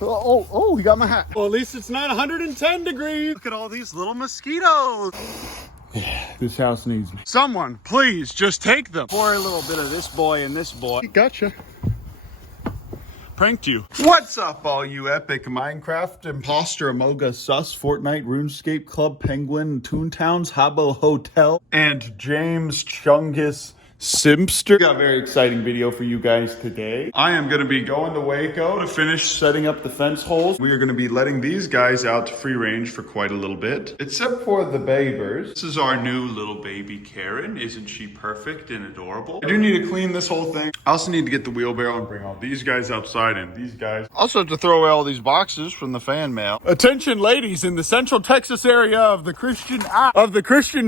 Oh, he got my hat. Well, at least it's not 110 degrees. Look at all these little mosquitoes. Yeah, this house needs me. Someone, please, just take them. Pour a little bit of this boy and this boy. Gotcha. Pranked you. What's up, all you epic Minecraft, imposter, Amogus, Sus, Fortnite, RuneScape, Club Penguin, Toontowns, Habbo Hotel, and James Chungus Simpster. Got a very exciting video for you guys today. I am going to be going to Waco to finish setting up the fence holes. We are going to be letting these guys out to free range for quite a little bit, except for the babers. This is our new little baby Karen. Isn't she perfect and adorable? I do need to clean this whole thing. I also need to get the wheelbarrow and bring all these guys outside and these guys. Also have to throw away all these boxes from the fan mail. Attention ladies in the Central Texas area of the Christian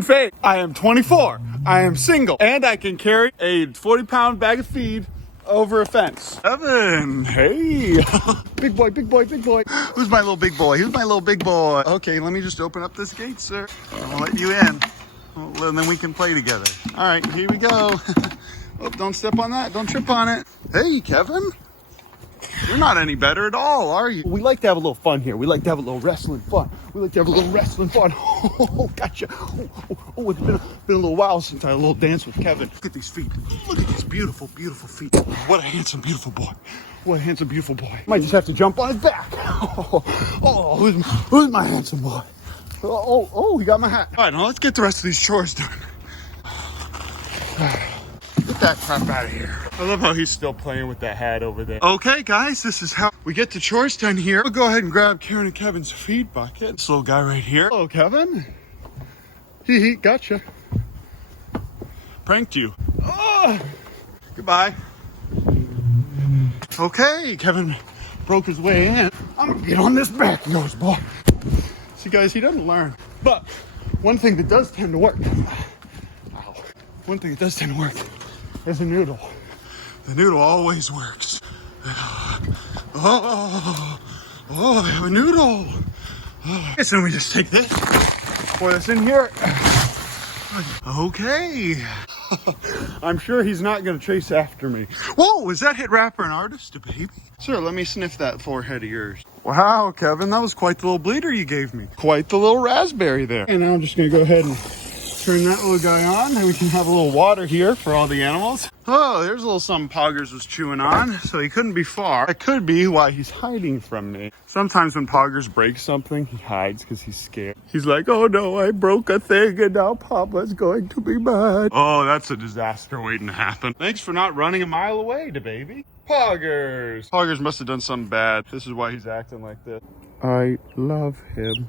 faith. I am 24. I am single and I can carry a 40-pound bag of feed over a fence. Evan, hey. Big boy, big boy, big boy. Who's my little big boy? Who's my little big boy? Okay, let me just open up this gate, sir. I'll let you in. Well, and then we can play together. All right, here we go. Oh, don't step on that. Don't trip on it. Hey, Kevin. You're not any better at all, are you? We like to have a little fun here. We like to have a little wrestling fun. Oh, gotcha. Oh, it's been a little while since I had a little dance with Kevin. Look at these feet. Look at these beautiful, beautiful feet. What a handsome, beautiful boy. What a handsome, beautiful boy. Might just have to jump on his back. Who's my handsome boy? Oh, he got my hat. All right, now let's get the rest of these chores done. Get that crap out of here. I love how he's still playing with that hat over there. Okay, guys, this is how we get the chores done here. We'll go ahead and grab Karen and Kevin's feed bucket. This little guy right here. Hello, Kevin. Hee, gotcha. Pranked you. Oh, goodbye. Okay, Kevin broke his way in. I'm gonna get on this back, he goes, boy. See, guys, he doesn't learn. But one thing that does tend to work. One thing that does tend to work is a noodle. The noodle always works. Oh, they have a noodle. I guess then we just take this, pour this in here. Okay. I'm sure he's not going to chase after me. Whoa, is that hit rapper and artist a baby? Sir, let me sniff that forehead of yours. Wow, Kevin, that was quite the little bleeder you gave me. Quite the little raspberry there. And now I'm just going to go ahead and turn that little guy on, and we can have a little water here for all the animals. Oh, there's a little something Poggers was chewing on, so he couldn't be far. That could be why he's hiding from me. Sometimes when Poggers breaks something, he hides because he's scared. He's like, oh no, I broke a thing and now Papa's going to be mad. Oh, that's a disaster waiting to happen. Thanks for not running a mile away, DaBaby. Poggers. Poggers must have done something bad. This is why he's acting like this. I love him.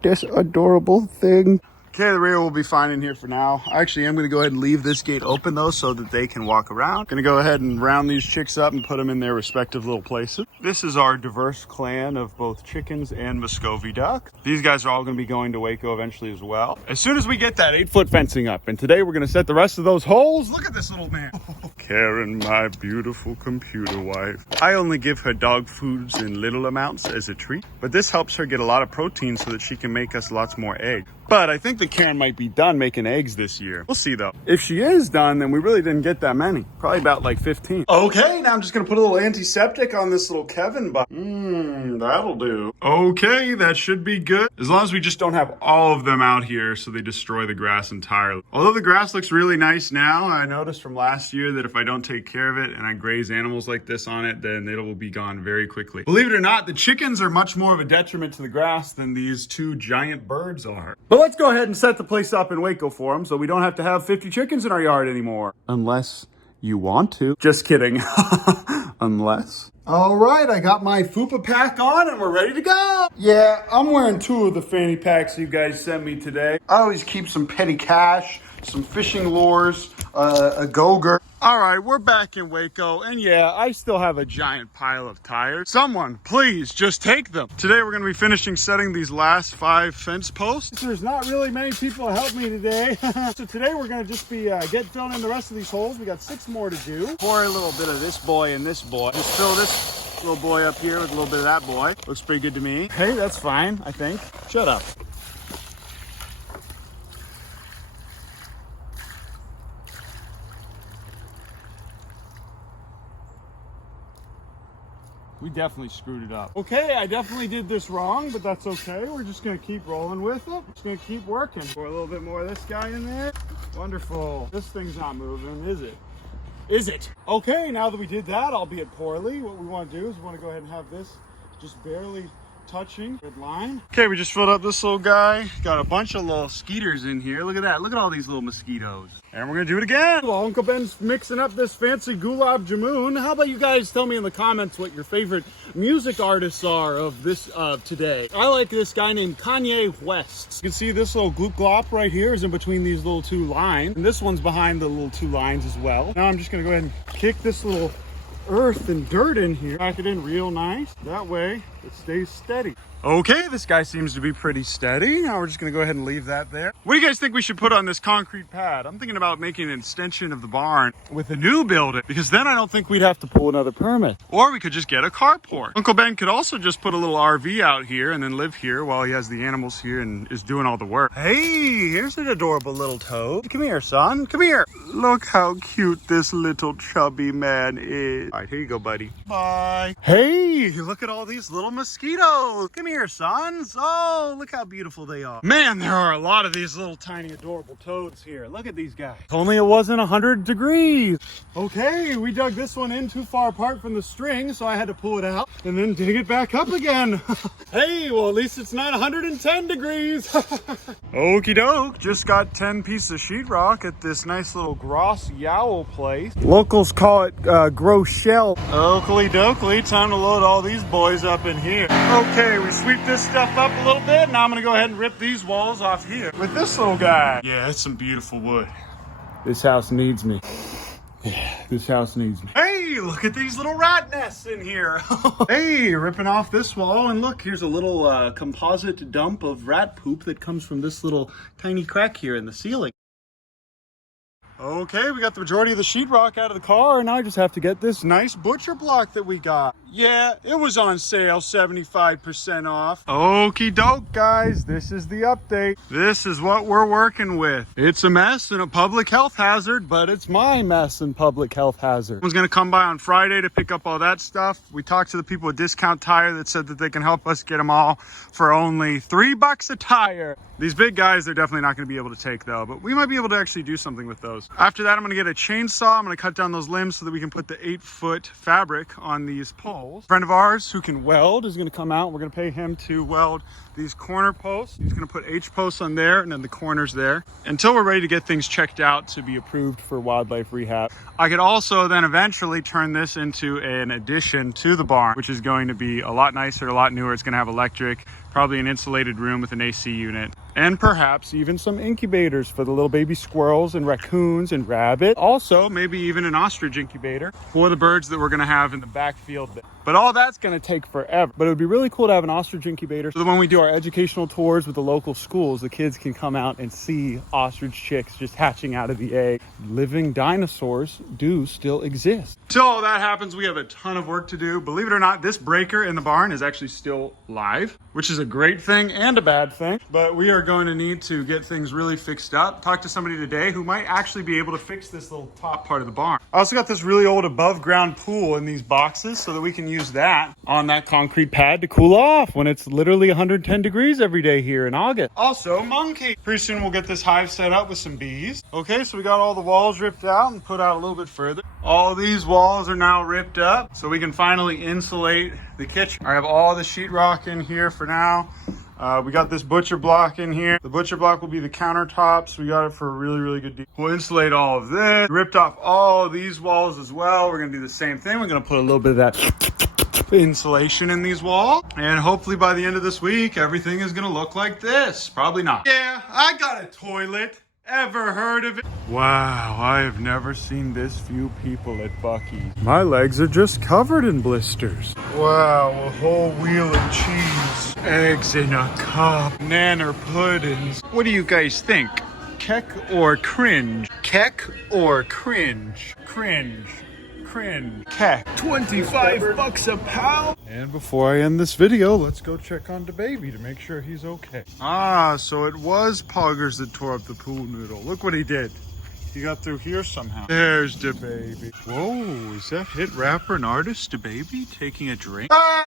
This adorable thing. Okay, the rear will be fine in here for now. Actually, I'm going to go ahead and leave this gate open, though, so that they can walk around. Going to go ahead and round these chicks up and put them in their respective little places. This is our diverse clan of both chickens and Muscovy duck. These guys are all going to be going to Waco eventually as well. As soon as we get that 8-foot fencing up. And today we're going to set the rest of those holes. Look at this little man. Karen, my beautiful computer wife. I only give her dog foods in little amounts as a treat, but this helps her get a lot of protein so that she can make us lots more eggs. But I think that Karen might be done making eggs this year. We'll see though. If she is done, then we really didn't get that many. Probably about like 15. Okay, now I'm just gonna put a little antiseptic on this little Kevin butt. That'll do. Okay, that should be good. As long as we just don't have all of them out here so they destroy the grass entirely. Although the grass looks really nice now, I noticed from last year that if I don't take care of it and I graze animals like this on it, then it will be gone very quickly. Believe it or not, the chickens are much more of a detriment to the grass than these two giant birds are. But let's go ahead and set the place up in Waco for them so we don't have to have 50 chickens in our yard anymore. Unless you want to. Just kidding. Unless. All right, I got my FUPA pack on and we're ready to go. Yeah, I'm wearing 2 of the fanny packs you guys sent me today. I always keep some petty cash, some fishing lures, a Goger. All right, we're back in Waco, and yeah, I still have a giant pile of tires. Someone, please, just take them. Today, we're gonna be finishing setting these last 5 fence posts. There's not really many people to help me today. So today, we're gonna just be filling in the rest of these holes. We got 6 more to do. Pour a little bit of this boy and this boy. Just fill this little boy up here with a little bit of that boy. Looks pretty good to me. Hey, that's fine, I think. Shut up. We definitely screwed it up. Okay, I definitely did this wrong, but that's okay. We're just gonna keep rolling with it. Just gonna keep working. Pour a little bit more of this guy in there. Wonderful. This thing's not moving, is it? Is it? Okay, now that we did that, albeit poorly, what we want to do is we want to go ahead and have this just barely touching. Good line. Okay, we just filled up this little guy. Got a bunch of little skeeters in here. Look at that. Look at all these little mosquitoes. And we're gonna do it again. Well, Uncle Ben's mixing up this fancy gulab jamun. How about you guys tell me in the comments what your favorite music artists are of this today? I like this guy named Kanye West. You can see this little gloop glop right here is in between these little two lines. And this one's behind the little two lines as well. Now I'm just gonna go ahead and kick this little earth and dirt in here. Pack it in real nice. That way it stays steady. Okay, this guy seems to be pretty steady. Now we're just gonna go ahead and leave that there. What do you guys think we should put on this concrete pad? I'm thinking about making an extension of the barn with a new building, because then I don't think we'd have to pull another permit. Or we could just get a carport. Uncle Ben could also just put a little RV out here and then live here while he has the animals here and is doing all the work. Hey, here's an adorable little toad. Come here, son. Come here. Look how cute this little chubby man is. All right, here you go, buddy. Bye. Hey, look at all these little mosquitoes. Come here, sons. Oh, look how beautiful they are. Man, there are a lot of these little tiny adorable toads here. Look at these guys. If only it wasn't 100 degrees. Okay, we dug this one in too far apart from the string, so I had to pull it out and then dig it back up again. Hey, well, at least it's not 110 degrees. Okie doke, just got 10 pieces of sheetrock at this nice little Gross Yowl place. Locals call it gross shell. Oakley dokley, time to load all these boys up in here. Okay, we sweep this stuff up a little bit. Now I'm gonna go ahead and rip these walls off here with this little guy. Yeah, it's some beautiful wood. This house needs me. Yeah, this house needs me. Hey, look at these little rat nests in here. Hey, ripping off this wall, and look, here's a little composite dump of rat poop that comes from this little tiny crack here in the ceiling. Okay, we got the majority of the sheetrock out of the car, and now I just have to get this nice butcher block that we got. Yeah, it was on sale, 75% off. Okie doke, guys, this is the update. This is what we're working with. It's a mess and a public health hazard, but it's my mess and public health hazard. Someone's gonna come by on Friday to pick up all that stuff. We talked to the people at Discount Tire that said that they can help us get them all for only $3 a tire. These big guys, they're definitely not gonna be able to take though, but we might be able to actually do something with those. After that, I'm gonna get a chainsaw. I'm gonna cut down those limbs so that we can put the 8-foot fabric on these poles. A friend of ours who can weld is gonna come out. We're gonna pay him to weld these corner posts. He's gonna put H posts on there and then the corners there until we're ready to get things checked out to be approved for wildlife rehab. I could also then eventually turn this into an addition to the barn, which is going to be a lot nicer, a lot newer. It's gonna have electric, probably an insulated room with an AC unit, and perhaps even some incubators for the little baby squirrels and raccoons and rabbit. Also, maybe even an ostrich incubator for the birds that we're gonna have in the backfield. But all that's gonna take forever. But it would be really cool to have an ostrich incubator so that when we do our educational tours with the local schools, the kids can come out and see ostrich chicks just hatching out of the egg. Living dinosaurs do still exist. Till all that happens, we have a ton of work to do. Believe it or not, this breaker in the barn is actually still live, which is a great thing and a bad thing. But we are going to need to get things really fixed up. Talk to somebody today who might actually be able to fix this little top part of the barn. I also got this really old above ground pool in these boxes so that we can use that on that concrete pad to cool off when it's literally 110 degrees every day here in August. Also, monkey. Pretty soon we'll get this hive set up with some bees. Okay, so we got all the walls ripped out and put out a little bit further. All these walls are now ripped up so we can finally insulate the kitchen. I have all the sheetrock in here for now. We got this butcher block in here. The butcher block will be the countertops. We got it for a really, really good deal. We'll insulate all of this. Ripped off all of these walls as well. We're gonna do the same thing. We're gonna put a little bit of that insulation in these walls. And hopefully by the end of this week, everything is gonna look like this. Probably not. Yeah, I got a toilet. Ever heard of it? Wow, I have never seen this few people at Buc-ee's. My legs are just covered in blisters. Wow, a whole wheel of cheese. Eggs in a cup. Nanner puddings. What do you guys think? Keck or cringe? Keck or cringe? Cringe. Cringe. Keck. 25 bucks a pound. And before I end this video, let's go check on DaBaby to make sure he's okay. Ah, so it was Poggers that tore up the pool noodle. Look what he did. He got through here somehow. There's the baby. Whoa, is that hit rapper and artist, the baby, taking a drink? Ah!